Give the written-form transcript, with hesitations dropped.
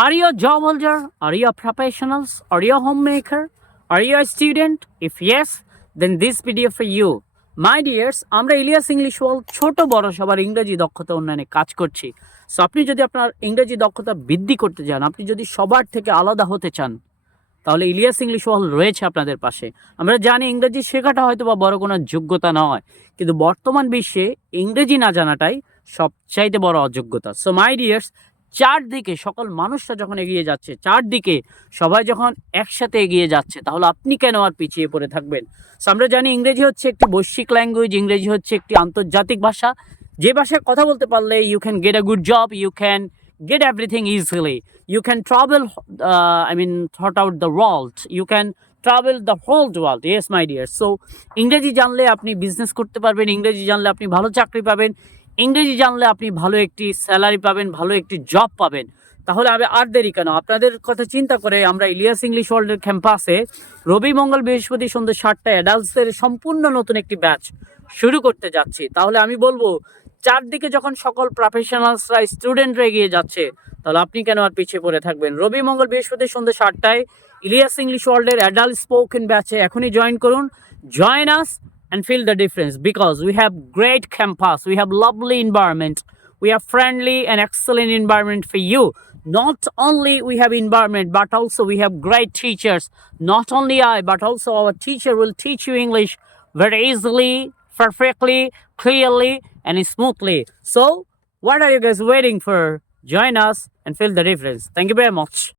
Are you a job holder? Are you a professional? Are you a homemaker? Are you a student? If yes, then this video for you. My dears, আমরা Ilias English world ছোট বড় সবার ইংরেজি দক্ষতা উন্নয়নে কাজ করছি। So আপনি যদি আপনার ইংরেজি দক্ষতা বৃদ্ধি করতে চান, আপনি যদি সবার থেকে আলাদা হতে চান, তাহলে ইলিয়াস ইংলিশ ওয়ার্ল্ড রয়েছে আপনাদের পাশে। আমরা জানি ইংরেজি শেখাটা হয়তো বা বড় কোনো যোগ্যতা নয়, কিন্তু বর্তমান বিশ্বে ইংরেজি না জানাটাই সবচাইতে বড় অযোগ্যতা। সো মাই ডিয়ার্স, চারদিকে সকল মানুষরা যখন এগিয়ে যাচ্ছে, চারদিকে সবাই যখন একসাথে এগিয়ে যাচ্ছে, তাহলে আপনি কেন আর পিছিয়ে পড়ে থাকবেন? সো আমরা জানি ইংরেজি হচ্ছে একটি বৈশ্বিক ল্যাঙ্গুয়েজ, ইংরেজি হচ্ছে একটি আন্তর্জাতিক ভাষা। যে ভাষায় কথা বলতে পারলে you can get a good job, you can get everything easily. You can travel, thought out the world. You can travel the whole world. Yes, my dear. So, ইংরেজি জানলে আপনি বিজনেস করতে পারবেন, ইংরেজি জানলে আপনি ভালো চাকরি পাবেন, ইংরেজি জানলে আপনি ভালো একটি স্যালারি পাবেন, ভালো একটি জব পাবেন। তাহলে আমি আর দেরি কেন? আপনাদের কথা চিন্তা করে আমরা ইলিয়াস ইংলিশ ওয়ার্ল্ডের ক্যাম্পাসে রবি মঙ্গল বৃহস্পতি সন্ধ্যে 7টায় অ্যাডাল্টসদের সম্পূর্ণ নতুন একটি ব্যাচ শুরু করতে যাচ্ছি। তাহলে আমি বলবো, চারদিকে যখন সকল প্রফেশনালসরা স্টুডেন্টরা এগিয়ে যাচ্ছে, তাহলে আপনি কেন আর পিছিয়ে পড়ে থাকবেন? রবি মঙ্গল বৃহস্পতি সন্ধ্যে 7টায় ইলিয়াস ইংলিশ ওয়ার্ল্ডের অ্যাডাল্ট স্পোকেন ব্যাচে এখনই জয়েন করুন। Join us and feel the difference, because we have great campus, we have lovely environment, we have friendly and excellent environment for you. Not only we have environment, but also we have great teachers. Not only I, but also our teacher will teach you English very easily, perfectly, clearly, and smoothly. So what are you guys waiting for? Join us and feel the difference. Thank you very much.